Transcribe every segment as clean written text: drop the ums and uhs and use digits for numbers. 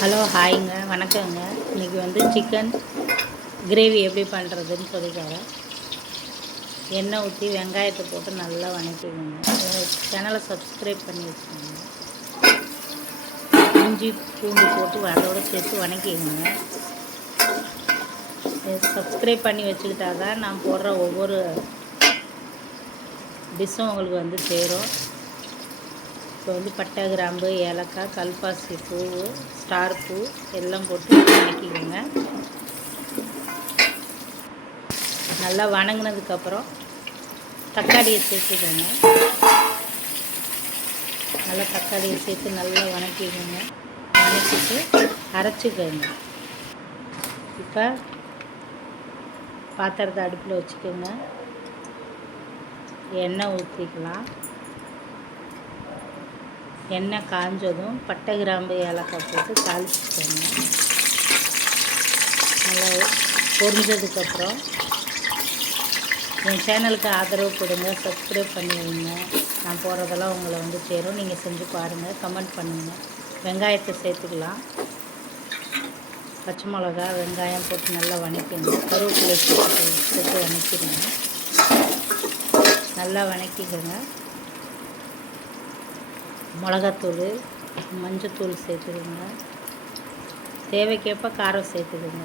Hello ஹாய்ங்க வணக்கங்க. இன்றைக்கி வந்து சிக்கன் கிரேவி எப்படி பண்ணுறதுன்னு சொல்லித்தரேன். எண்ணெய் ஊற்றி வெங்காயத்தை போட்டு நல்லா வணக்கிக்கோங்க. சேனலை சப்ஸ்கிரைப் பண்ணி வச்சுக்கோங்க. இஞ்சி பூண்டு போட்டு அதோடு சேர்த்து வணக்கிக்கோங்க. சப்ஸ்கிரைப் பண்ணி வச்சுக்கிட்டா தான் நான் போடுற ஒவ்வொரு டிஷ்ஷும் உங்களுக்கு வந்து சேரும். இப்போ வந்து பட்டை, கிராம்பு, ஏலக்காய், கல்பாசி பூ, ஸ்டார் பூ எல்லாம் போட்டு வணக்கிக்கோங்க. நல்லா வணங்கினதுக்கப்புறம் தக்காளியை சேர்த்துக்கோங்க. நல்லா தக்காளியை சேர்த்து நல்லா வணக்கிக்கோங்க. வணக்கிட்டு அரைச்சிக்கோங்க. இப்போ பாத்திரத்தை அடுப்பில் வச்சுக்கோங்க. எண்ணெய் ஊற்றிக்கலாம். எண்ணெய் காஞ்சதும் பட்டை, கிராம்பு, ஏலக்காய் போட்டு தாளிச்சுக்கோங்க. நல்லா பொரிஞ்சதுக்கப்புறம் என் சேனலுக்கு ஆதரவு கொடுங்க, சப்ஸ்கிரைப் பண்ணி வைங்க. நான் போடுறதெல்லாம் உங்களை வந்து சேரும். நீங்கள் செஞ்சு பாருங்கள், கமெண்ட் பண்ணுங்கள். வெங்காயத்தை சேர்த்துக்கலாம். பச்சை மிளகா, வெங்காயம் போட்டு நல்லா வணக்கிங்க. கருவேப்பிலை போட்டு வணக்கிடுங்க. நல்லா வணக்கிக்கோங்க. மிளகாத்தூள், மஞ்சத்தூள் சேர்த்துக்கோங்க. தேவைக்கேற்ப காரம் சேர்த்துக்கோங்க.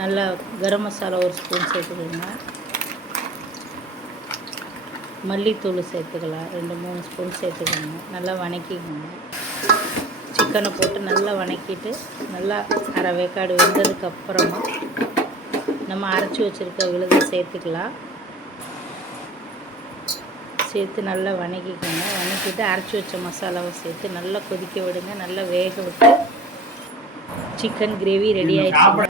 நல்லா கரம் மசாலா ஒரு ஸ்பூன் சேர்த்துக்கோங்க. மல்லித்தூள் சேர்த்துக்கலாம். 2-3 ஸ்பூன் சேர்த்துக்கோங்க. நல்லா வணக்கிக்கோங்க. சிக்கனை போட்டு நல்லா வணக்கிட்டு நல்லா அரை வேக்காடு வெந்ததுக்கப்புறமா நம்ம அரைச்சி வச்சுருக்க விழுதை சேர்த்துக்கலாம். சேர்த்து நல்லா வணக்கிக்கோங்க. வணக்கிட்டு அரைச்சி வச்ச மசாலாவை சேர்த்து நல்லா கொதிக்க விடுங்க. நல்லா வேக விட்டு சிக்கன் கிரேவி ரெடி ஆகிடுச்சு.